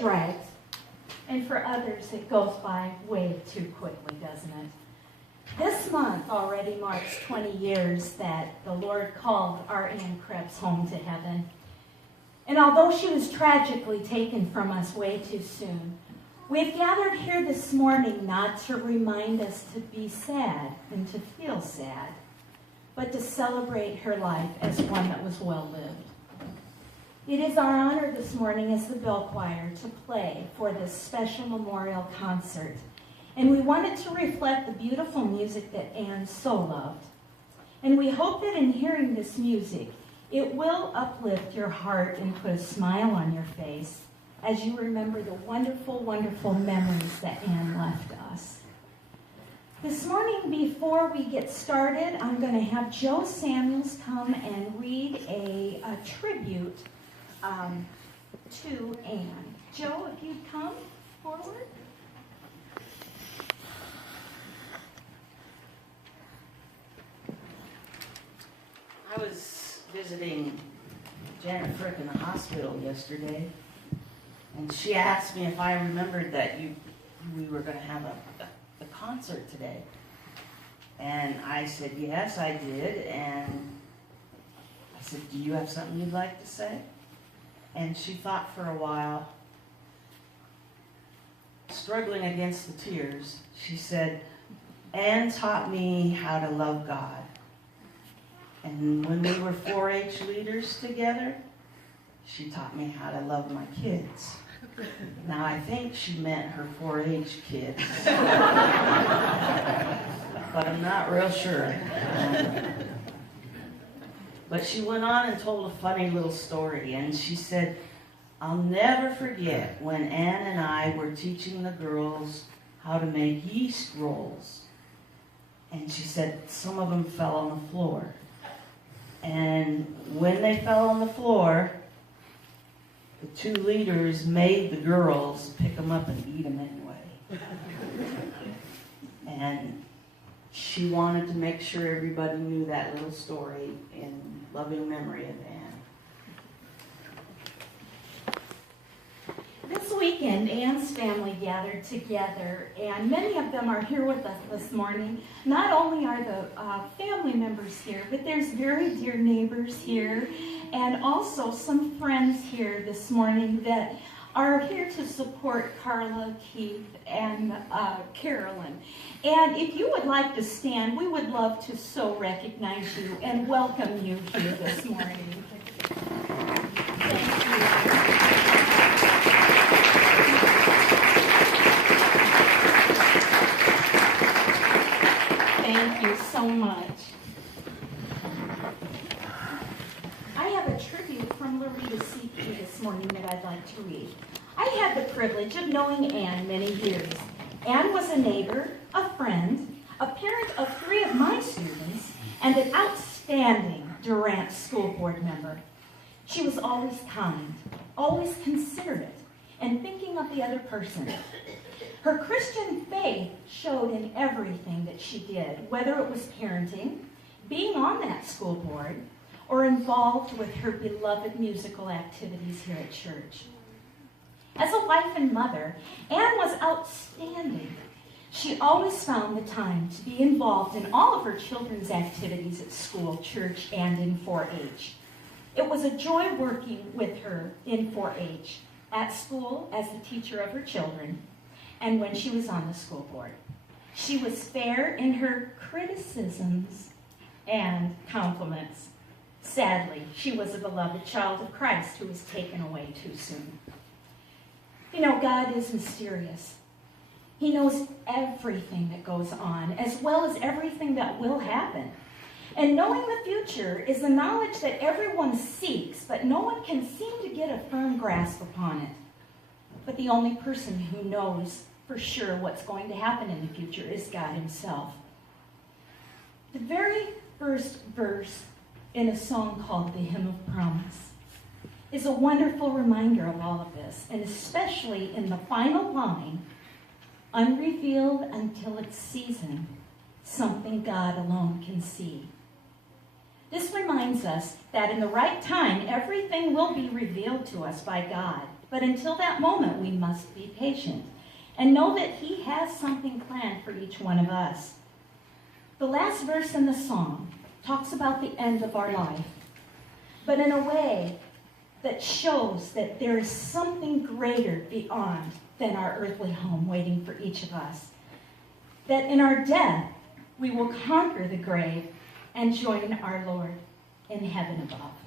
drags. And for others, it goes by way too quickly, doesn't it? This month already marks 20 years that the Lord called our Ann Krebs home to heaven. And although she was tragically taken from us way too soon, we've gathered here this morning not to remind us to be sad and to feel sad, but to celebrate her life as one that was well-lived. It is our honor this morning as the bell choir to play for this special memorial concert. And we wanted to reflect the beautiful music that Ann so loved. And we hope that in hearing this music, it will uplift your heart and put a smile on your face as you remember the wonderful, wonderful memories that Ann left us. This morning, before we get started, I'm going to have Joe Samuels come and read a tribute to Ann. Joe, if you'd come forward. I was visiting Janet Frick in the hospital yesterday, and she asked me if I remembered that we were going to have a concert today. And I said, yes, I did. And I said, do you have something you'd like to say? And she thought for a while, struggling against the tears. She said, Ann taught me how to love God. And when we were 4-H leaders together, she taught me how to love my kids. Now, I think she meant her 4-H kids. But I'm not real sure. But she went on and told a funny little story. And she said, I'll never forget when Ann and I were teaching the girls how to make yeast rolls. And she said some of them fell on the floor. And when they fell on the floor, the two leaders made the girls pick them up and eat them anyway. And she wanted to make sure everybody knew that little story in loving memory of Ann. This weekend, Ann's family gathered together, and many of them are here with us this morning. Not only are the family members here, but there's very dear neighbors here, and also some friends here this morning that are here to support Carla, Keith, and Carolyn. And if you would like to stand, we would love to so recognize you and welcome you here this morning. Thank you. Thank you so much. I have a tribute from Loretta C.P. this morning that I'd like to read. I had the privilege of knowing Ann many years. Ann was a neighbor, a friend, a parent of 3 of my students, and an outstanding Durant School Board member. She was always kind, always considerate, and thinking of the other person. Her Christian faith showed in everything that she did, whether it was parenting, being on that school board, or involved with her beloved musical activities here at church. As a wife and mother, Ann was outstanding. She always found the time to be involved in all of her children's activities at school, church, and in 4-H. It was a joy working with her in 4-H, at school as the teacher of her children, and when she was on the school board. She was fair in her criticisms and compliments. Sadly, she was a beloved child of Christ who was taken away too soon. You know, God is mysterious. He knows everything that goes on, as well as everything that will happen. And knowing the future is the knowledge that everyone seeks, but no one can seem to get a firm grasp upon it. But the only person who knows for sure what's going to happen in the future is God himself. The very first verse in a song called The Hymn of Promise is a wonderful reminder of all of this, and especially in the final line, unrevealed until its season, something God alone can see. This reminds us that in the right time, everything will be revealed to us by God. But until that moment, we must be patient and know that he has something planned for each one of us. The last verse in the song talks about the end of our life, but in a way that shows that there is something greater beyond than our earthly home waiting for each of us. That in our death, we will conquer the grave and join our Lord in heaven above.